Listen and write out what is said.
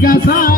gazal.